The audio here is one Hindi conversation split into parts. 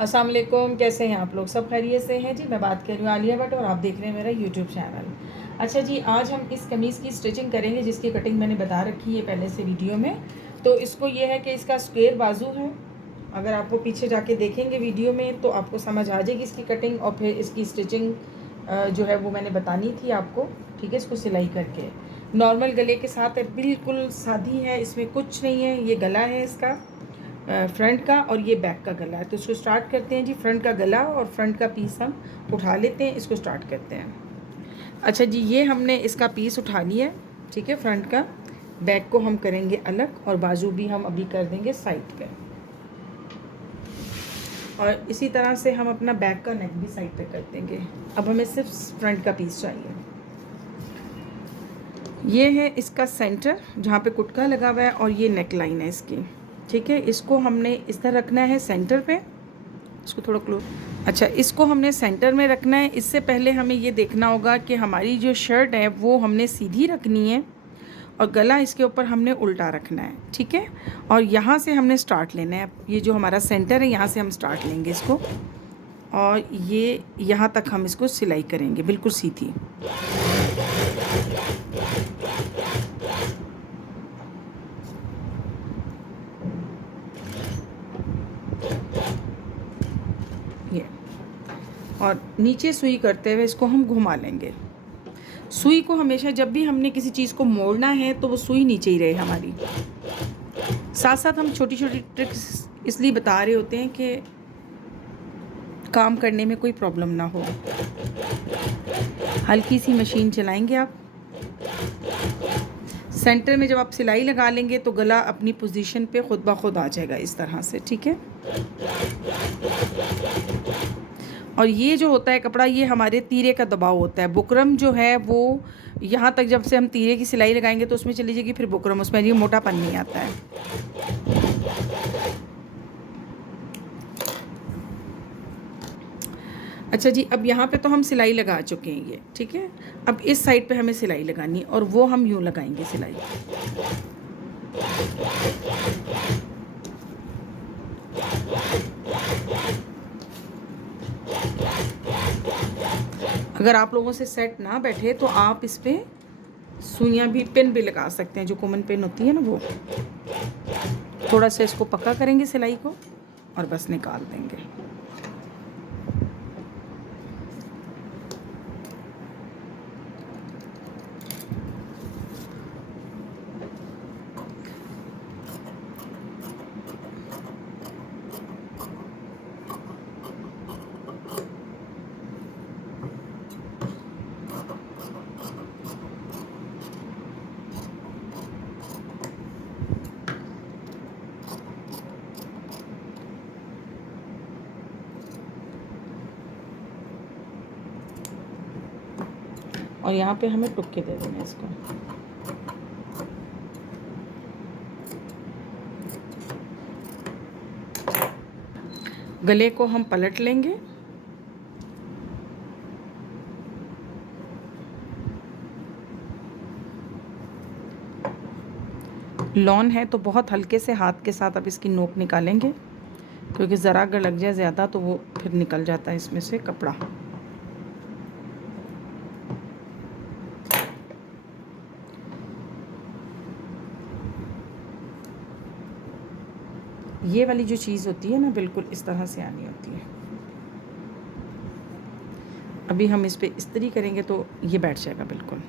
अस्सलाम वालेकुम, कैसे हैं आप लोग? सब खैरियत से हैं जी। मैं बात कर रही हूँ आलिया भट्ट और आप देख रहे हैं मेरा यूट्यूब चैनल। अच्छा जी, आज हम इस कमीज़ की स्टिचिंग करेंगे जिसकी कटिंग मैंने बता रखी है पहले से वीडियो में। तो इसको ये है कि इसका स्क्वायर बाजू है। अगर आपको पीछे जाके देखेंगे वीडियो में तो आपको समझ आ जाएगी इसकी कटिंग, और फिर इसकी स्टिचिंग जो है वो मैंने बतानी थी आपको। ठीक है, इसको सिलाई करके नॉर्मल गले के साथ है, बिल्कुल सादी है, इसमें कुछ नहीं है। ये गला है इसका फ्रंट का, और ये बैक का गला है। तो इसको स्टार्ट करते हैं जी। फ्रंट का गला और फ्रंट का पीस हम उठा लेते हैं, इसको स्टार्ट करते हैं। अच्छा जी, ये हमने इसका पीस उठा लिया है। ठीक है, फ्रंट का। बैक को हम करेंगे अलग और बाजू भी हम अभी कर देंगे साइड पे। और इसी तरह से हम अपना बैक का नेक भी साइड पे कर देंगे। अब हमें सिर्फ फ्रंट का पीस चाहिए। ये है इसका सेंटर जहाँ पे कुटका लगा हुआ है, और ये नेक लाइन है इसकी। ठीक है, इसको हमने इस तरह रखना है सेंटर पे। इसको थोड़ा क्लोज। अच्छा, इसको हमने सेंटर में रखना है। इससे पहले हमें ये देखना होगा कि हमारी जो शर्ट है वो हमने सीधी रखनी है और गला इसके ऊपर हमने उल्टा रखना है। ठीक है, और यहाँ से हमने स्टार्ट लेना है। ये जो हमारा सेंटर है यहाँ से हम स्टार्ट लेंगे इसको, और ये यहाँ तक हम इसको सिलाई करेंगे बिल्कुल सीधी। ये, और नीचे सुई करते हुए इसको हम घुमा लेंगे। सुई को हमेशा जब भी हमने किसी चीज़ को मोड़ना है तो वो सुई नीचे ही रहे हमारी। साथ साथ हम छोटी छोटी ट्रिक्स इसलिए बता रहे होते हैं कि काम करने में कोई प्रॉब्लम ना हो। हल्की सी मशीन चलाएंगे आप। सेंटर में जब आप सिलाई लगा लेंगे तो गला अपनी पोजीशन पे खुद ब खुद आ जाएगा इस तरह से। ठीक है, और ये जो होता है कपड़ा, ये हमारे तीरे का दबाव होता है। बुकरम जो है वो यहाँ तक जब से हम तीरे की सिलाई लगाएंगे तो उसमें चली जाएगी, फिर बुकरम, उसमें ये मोटापन नहीं आता है। अच्छा जी, अब यहाँ पे तो हम सिलाई लगा चुके हैं ये। ठीक है, अब इस साइड पे हमें सिलाई लगानी, और वो हम यूँ लगाएंगे सिलाई। अगर आप लोगों से सेट ना बैठे तो आप इस पर सुइयाँ भी, पिन भी लगा सकते हैं, जो कॉमन पिन होती है ना वो। थोड़ा सा इसको पक्का करेंगे सिलाई को और बस निकाल देंगे। और यहाँ पे हमें टुक्के दे देंगे इसको। गले को हम पलट लेंगे। लॉन है तो बहुत हल्के से हाथ के साथ अब इसकी नोक निकालेंगे, क्योंकि ज़रा अगर लग जाए ज़्यादा तो वो फिर निकल जाता है इसमें से कपड़ा। ये वाली जो चीज़ होती है ना, बिल्कुल इस तरह से आनी होती है। अभी हम इस पर इस्त्री करेंगे तो ये बैठ जाएगा बिल्कुल।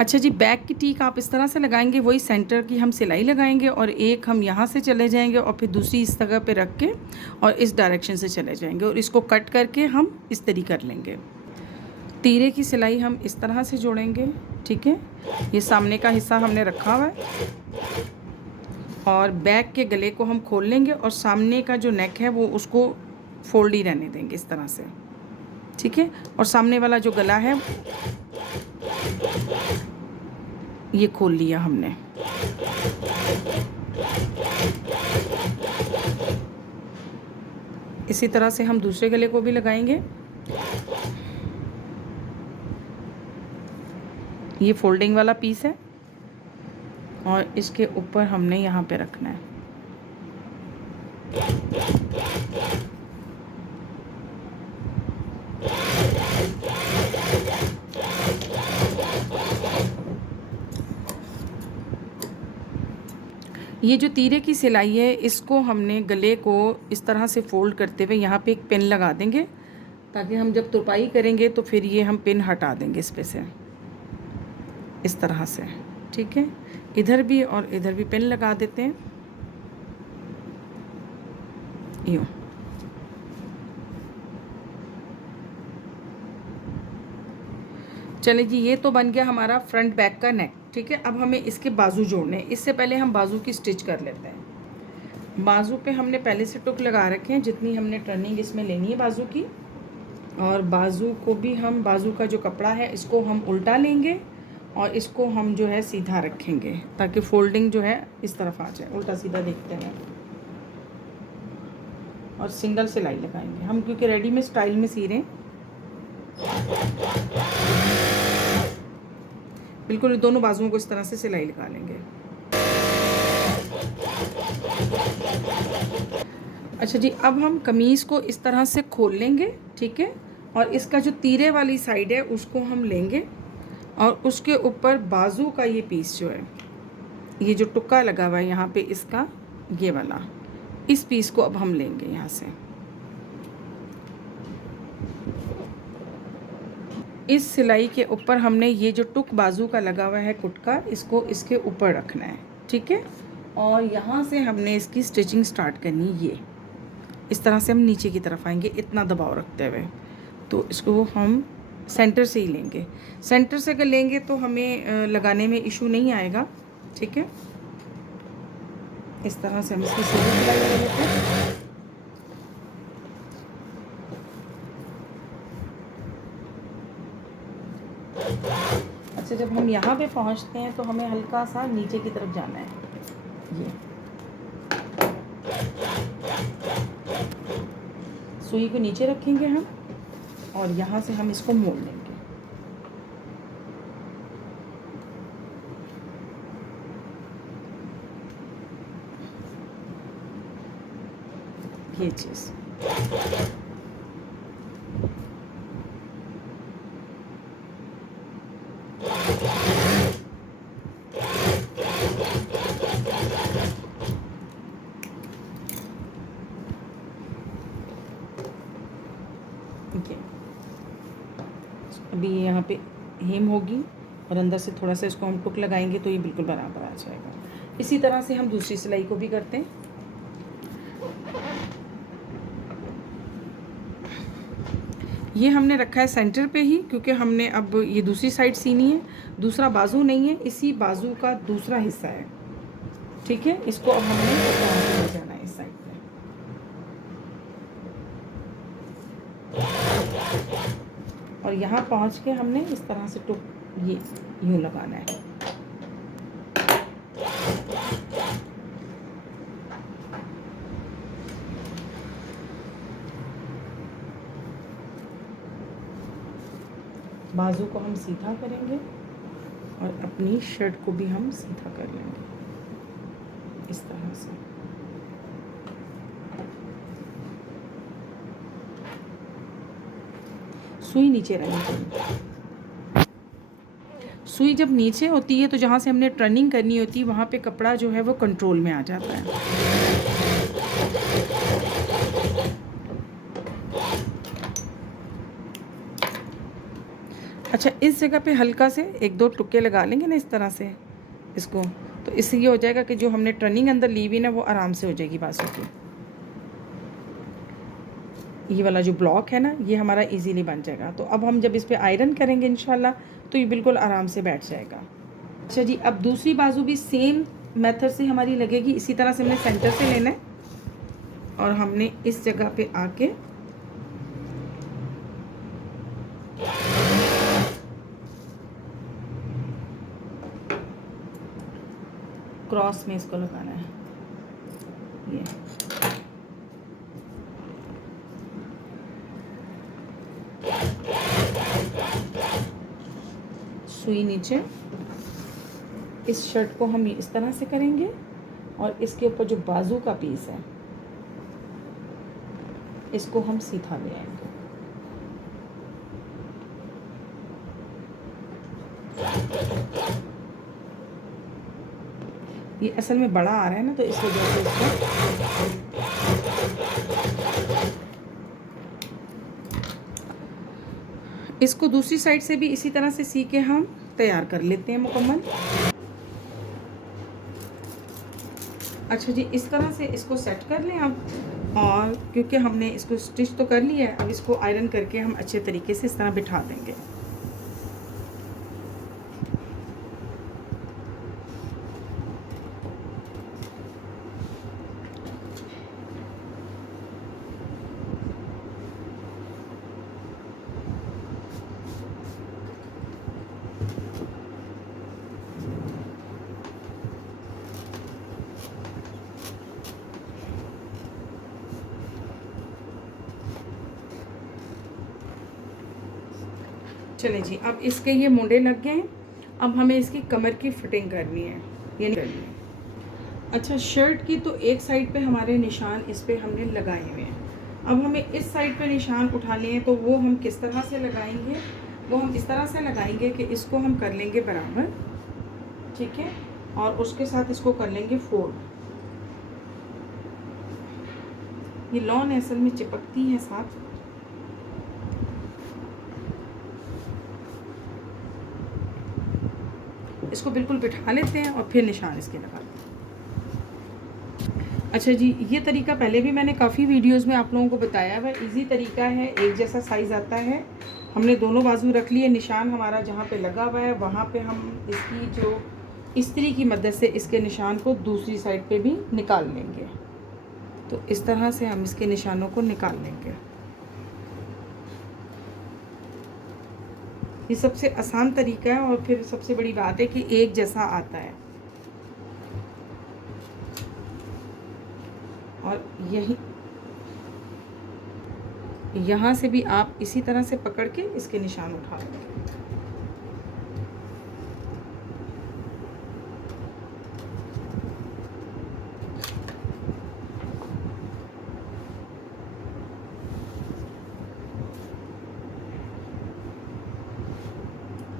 अच्छा जी, बैक की टीक आप इस तरह से लगाएंगे, वही सेंटर की हम सिलाई लगाएंगे, और एक हम यहाँ से चले जाएंगे और फिर दूसरी इस जगह पे रख के और इस डायरेक्शन से चले जाएंगे, और इसको कट करके हम इस्त्री कर लेंगे। तीरे की सिलाई हम इस तरह से जोड़ेंगे। ठीक है, ये सामने का हिस्सा हमने रखा हुआ है, और बैक के गले को हम खोल लेंगे, और सामने का जो नेक है वो उसको फोल्ड ही रहने देंगे इस तरह से। ठीक है, और सामने वाला जो गला है ये खोल लिया हमने। इसी तरह से हम दूसरे गले को भी लगाएंगे। ये फोल्डिंग वाला पीस है, और इसके ऊपर हमने यहाँ पे रखना है। ये जो तीरे की सिलाई है, इसको हमने गले को इस तरह से फोल्ड करते हुए यहाँ पे एक पिन लगा देंगे, ताकि हम जब तुरपाई करेंगे तो फिर ये हम पिन हटा देंगे इस पे से, इस तरह से। ठीक है, इधर भी और इधर भी पिन लगा देते हैं यूँ। चले जी, ये तो बन गया हमारा फ्रंट बैक का नेक। ठीक है, अब हमें इसके बाजू जोड़ने हैं। इससे पहले हम बाजू की स्टिच कर लेते हैं। बाजू पे हमने पहले से टुक लगा रखे हैं, जितनी हमने टर्निंग इसमें लेनी है बाजू की। और बाजू को भी हम, बाजू का जो कपड़ा है इसको हम उल्टा लेंगे और इसको हम जो है सीधा रखेंगे, ताकि फोल्डिंग जो है इस तरफ आ जाए। उल्टा सीधा देखते हैं और सिंगल सिलाई लगाएंगे हम, क्योंकि रेडी में स्टाइल में सी रहे हैं। बिल्कुल दोनों बाजुओं को इस तरह से सिलाई लगा लेंगे। अच्छा जी, अब हम कमीज़ को इस तरह से खोल लेंगे। ठीक है, और इसका जो तीरे वाली साइड है उसको हम लेंगे और उसके ऊपर बाजू का ये पीस जो है, ये जो टुक्का लगा हुआ है यहाँ पे इसका, ये वाला, इस पीस को अब हम लेंगे यहाँ से। इस सिलाई के ऊपर हमने ये जो टुक बाजू का लगा हुआ है कुटका, इसको इसके ऊपर रखना है। ठीक है, और यहाँ से हमने इसकी स्टिचिंग स्टार्ट करनी है। ये इस तरह से हम नीचे की तरफ आएंगे, इतना दबाव रखते हुए। तो इसको हम सेंटर से ही लेंगे। सेंटर से अगर लेंगे तो हमें लगाने में इशू नहीं आएगा। ठीक है, इस तरह से हम इसकी सीधी सिलाई लगा लेते हैं। अच्छा, जब हम यहाँ पे पहुँचते हैं तो हमें हल्का सा नीचे की तरफ जाना है। ये सुई को नीचे रखेंगे हम और यहाँ से हम इसको मोड़ लेंगे। ये चीज़ अभी यहाँ पे हेम होगी और अंदर से थोड़ा सा इसको हम टुक लगाएंगे तो ये बिल्कुल बराबर आ जाएगा। इसी तरह से हम दूसरी सिलाई को भी करते हैं। ये हमने रखा है सेंटर पे ही, क्योंकि हमने अब ये दूसरी साइड सीनी है। दूसरा बाजू नहीं है, इसी बाजू का दूसरा हिस्सा है। ठीक है, इसको अब हमने ले जाना है इस साइड पे। और यहाँ पहुँच के हमने इस तरह से टुक ये यूँ लगाना है। बाजू को हम सीधा करेंगे और अपनी शर्ट को भी हम सीधा कर लेंगे इस तरह से। सुई नीचे रहनी चाहिए। सुई जब नीचे होती है तो जहाँ से हमने टर्निंग करनी होती है वहाँ पे कपड़ा जो है वो कंट्रोल में आ जाता है। अच्छा, इस जगह पे हल्का से एक दो टुक्के लगा लेंगे ना इस तरह से इसको, तो इससे ये हो जाएगा कि जो हमने टर्निंग अंदर ली हुई ना वो आराम से हो जाएगी बाजू की। ये वाला जो ब्लॉक है ना ये हमारा इजीली बन जाएगा। तो अब हम जब इस पे आयरन करेंगे इंशाल्लाह तो ये बिल्कुल आराम से बैठ जाएगा। अच्छा जी, अब दूसरी बाजू भी सेम मेथड से हमारी लगेगी। इसी तरह से हमने सेंटर से लेना है और हमने इस जगह पे आके क्रॉस में इसको लगाना है। ये सुई नीचे इस शर्ट को हम इस तरह से करेंगे और इसके ऊपर जो बाजू का पीस है इसको हम सीधा ले आएंगे। ये असल में बड़ा आ रहा है ना, तो इस वजह से इसको दूसरी साइड से भी इसी तरह से सी के हम तैयार कर लेते हैं मुकम्मल। अच्छा जी, इस तरह से इसको सेट कर लें आप। और क्योंकि हमने इसको स्टिच तो कर लिया है, अब इसको आयरन करके हम अच्छे तरीके से इस तरह बिठा देंगे। चलें जी, अब इसके ये मुंडे लग गए हैं। अब हमें इसकी कमर की फिटिंग करनी है, ये करनी है। अच्छा, शर्ट की तो एक साइड पे हमारे निशान इस पे हमने लगाए हुए हैं। अब हमें इस साइड पे निशान उठाने हैं, तो वो हम किस तरह से लगाएंगे? वो हम इस तरह से लगाएंगे कि इसको हम कर लेंगे बराबर, ठीक है, और उसके साथ इसको कर लेंगे फोल्ड। ये लॉन असल में चिपकती है साथ। इसको बिल्कुल बिठा लेते हैं और फिर निशान इसके लगाते हैं। अच्छा जी, ये तरीका पहले भी मैंने काफ़ी वीडियोस में आप लोगों को बताया है। इजी तरीका है, एक जैसा साइज़ आता है। हमने दोनों बाजू रख लिए, निशान हमारा जहाँ पे लगा हुआ है वहाँ पे हम इसकी जो इस्त्री की मदद से इसके निशान को दूसरी साइड पे भी निकाल लेंगे। तो इस तरह से हम इसके निशानों को निकाल लेंगे। ये सबसे आसान तरीका है और फिर सबसे बड़ी बात है कि एक जैसा आता है। और यहाँ से भी आप इसी तरह से पकड़ के इसके निशान उठा लेंगे।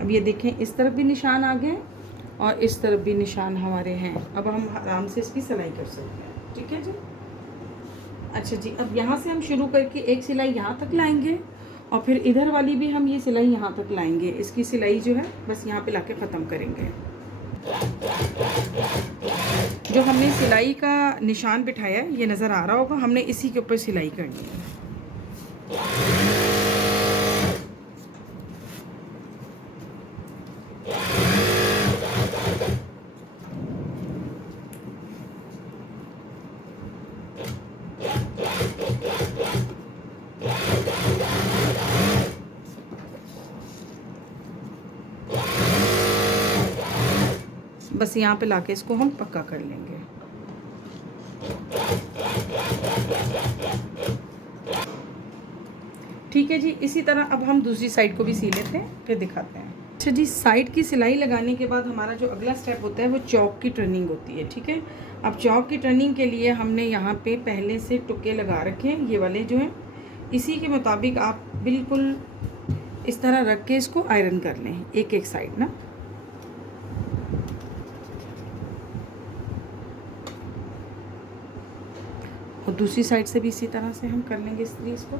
अब ये देखें, इस तरफ भी निशान आ गए और इस तरफ भी निशान हमारे हैं। अब हम आराम से इसकी सिलाई कर सकते हैं, ठीक है जी। अच्छा जी, अब यहाँ से हम शुरू करके एक सिलाई यहाँ तक लाएंगे और फिर इधर वाली भी हम ये सिलाई यहाँ तक लाएंगे। इसकी सिलाई जो है बस यहाँ पे लाके ख़त्म करेंगे। जो हमने सिलाई का निशान बिठाया है, ये नज़र आ रहा होगा, हमने इसी के ऊपर सिलाई करनी है। बस यहाँ पे लाके इसको हम पक्का कर लेंगे। ठीक है जी, इसी तरह अब हम दूसरी साइड को भी सी लेते हैं, फिर दिखाते हैं। अच्छा जी, साइड की सिलाई लगाने के बाद हमारा जो अगला स्टेप होता है वो चौक की टर्निंग होती है, ठीक है। अब चौक की टर्निंग के लिए हमने यहाँ पे पहले से टुके लगा रखे हैं, ये वाले जो हैं। इसी के मुताबिक आप बिल्कुल इस तरह रख के इसको आयरन कर लें, एक एक साइड ना। और दूसरी साइड से भी इसी तरह से हम कर लेंगे इस्त्री इसको।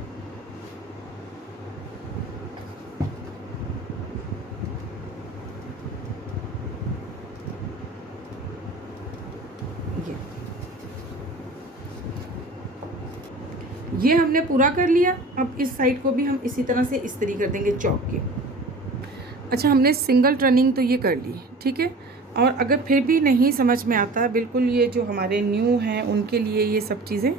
ये हमने पूरा कर लिया। अब इस साइड को भी हम इसी तरह से इस्त्री कर देंगे चौक की। अच्छा, हमने सिंगल टर्निंग तो ये कर ली, ठीक है। और अगर फिर भी नहीं समझ में आता, बिल्कुल ये जो हमारे न्यू हैं उनके लिए ये सब चीज़ें,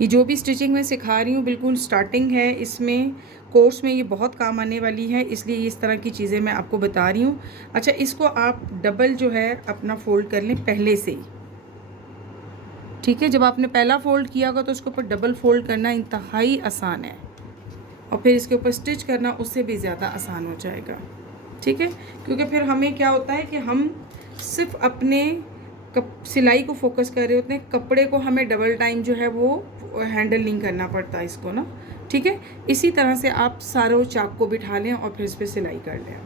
ये जो भी स्टिचिंग मैं सिखा रही हूँ बिल्कुल स्टार्टिंग है, इसमें कोर्स में ये बहुत काम आने वाली है, इसलिए इस तरह की चीज़ें मैं आपको बता रही हूँ। अच्छा, इसको आप डबल जो है अपना फ़ोल्ड कर लें पहले से ही, ठीक है। जब आपने पहला फ़ोल्ड किया होगा तो उसके ऊपर डबल फ़ोल्ड करना इंतहाई आसान है, और फिर इसके ऊपर स्टिच करना उससे भी ज़्यादा आसान हो जाएगा, ठीक है। क्योंकि फिर हमें क्या होता है कि हम सिर्फ अपने सिलाई को फोकस कर रहे होते हैं, कपड़े को हमें डबल टाइम जो है वो हैंडल नहीं करना पड़ता इसको ना, ठीक है। इसी तरह से आप सारे चाक को बिठा लें और फिर इस पर सिलाई कर लें।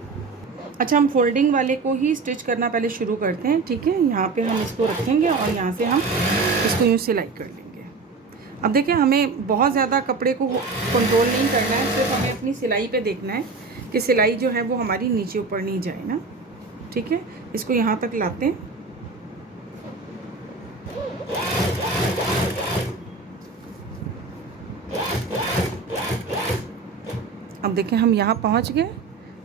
अच्छा, हम फोल्डिंग वाले को ही स्टिच करना पहले शुरू करते हैं, ठीक है। यहाँ पे हम इसको रखेंगे और यहाँ से हम इसको यूँ सिलाई कर लेंगे। अब देखिए, हमें बहुत ज़्यादा कपड़े को कंट्रोल नहीं करना है, सिर्फ हमें अपनी सिलाई पे देखना है कि सिलाई जो है वो हमारी नीचे ऊपर नहीं जाए ना, ठीक है। इसको यहाँ तक लाते हैं। अब देखें, हम यहाँ पहुँच गए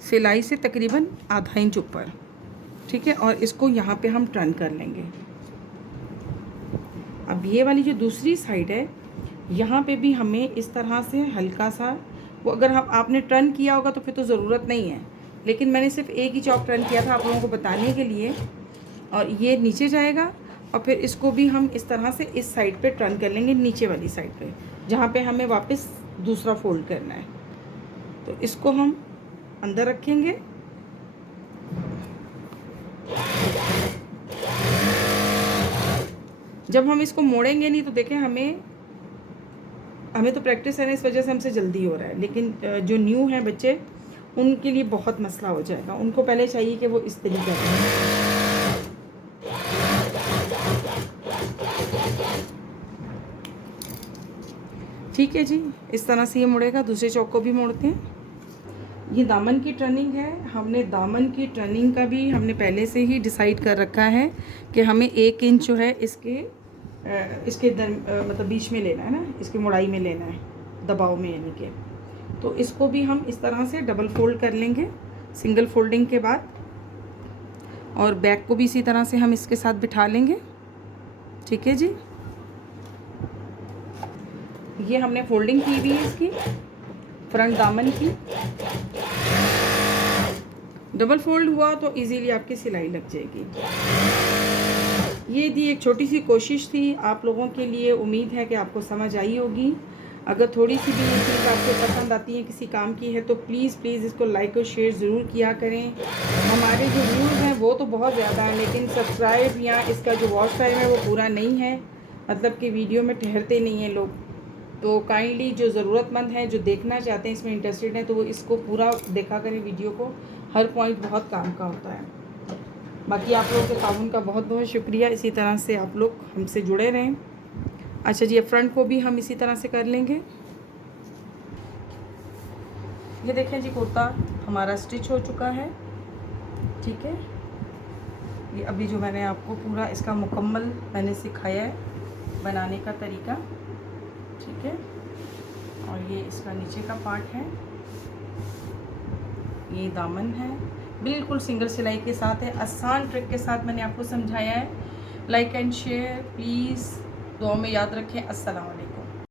सिलाई से तकरीबन आधा इंच ऊपर, ठीक है। और इसको यहाँ पे हम टर्न कर लेंगे। अब ये वाली जो दूसरी साइड है, यहाँ पे भी हमें इस तरह से हल्का सा, वो अगर हम आपने टर्न किया होगा तो फिर तो ज़रूरत नहीं है, लेकिन मैंने सिर्फ एक ही चौक टर्न किया था आप लोगों को बताने के लिए। और ये नीचे जाएगा और फिर इसको भी हम इस तरह से इस साइड पे टर्न कर लेंगे, नीचे वाली साइड पे जहाँ पे हमें वापस दूसरा फोल्ड करना है। तो इसको हम अंदर रखेंगे। जब हम इसको मोड़ेंगे नहीं तो देखें, हमें तो प्रैक्टिस है ना, इस वजह से हमसे जल्दी हो रहा है, लेकिन जो न्यू हैं बच्चे, उनके लिए बहुत मसला हो जाएगा। उनको पहले चाहिए कि वो इस तरीके से, ठीक है जी, इस तरह से ये मुड़ेगा। दूसरे चौक को भी मोड़ते हैं। ये दामन की टर्निंग है। हमने दामन की टर्निंग का भी हमने पहले से ही डिसाइड कर रखा है कि हमें 1 इंच जो है इसके मतलब बीच में लेना है ना, इसकी मुड़ाई में लेना है, दबाव में यानी कि। तो इसको भी हम इस तरह से डबल फोल्ड कर लेंगे सिंगल फोल्डिंग के बाद, और बैक को भी इसी तरह से हम इसके साथ बिठा लेंगे, ठीक है जी। ये हमने फोल्डिंग की हुई है इसकी फ्रंट दामन की। डबल फोल्ड हुआ तो इजीली आपकी सिलाई लग जाएगी। ये थी एक छोटी सी कोशिश थी आप लोगों के लिए। उम्मीद है कि आपको समझ आई होगी। अगर थोड़ी सी भी ये चीज़ आपको पसंद आती है, किसी काम की है, तो प्लीज़ इसको लाइक और शेयर ज़रूर किया करें। हमारे जो व्यूज़ हैं वो तो बहुत ज़्यादा है, लेकिन सब्सक्राइब या इसका जो वॉच टाइम है वो पूरा नहीं है, मतलब कि वीडियो में ठहरते नहीं हैं लोग। तो काइंडली जो ज़रूरतमंद हैं, जो देखना चाहते हैं, इसमें इंटरेस्टेड हैं, तो वो इसको पूरा देखा करें वीडियो को। हर पॉइंट बहुत काम का होता है। बाकी आप लोगों के ताउन का बहुत बहुत शुक्रिया। इसी तरह से आप लोग हमसे जुड़े रहें। अच्छा जी, फ्रंट को भी हम इसी तरह से कर लेंगे। ये देखें जी, कुर्ता हमारा स्टिच हो चुका है, ठीक है। ये अभी जो मैंने आपको पूरा इसका मुकम्मल मैंने सिखाया है बनाने का तरीका, ठीक है। और ये इसका नीचे का पार्ट है, ये दामन है, बिल्कुल सिंगल सिलाई के साथ है। आसान ट्रिक के साथ मैंने आपको समझाया है। लाइक एंड शेयर प्लीज़, दुआ में याद रखें। अस्सलाम वालेकुम।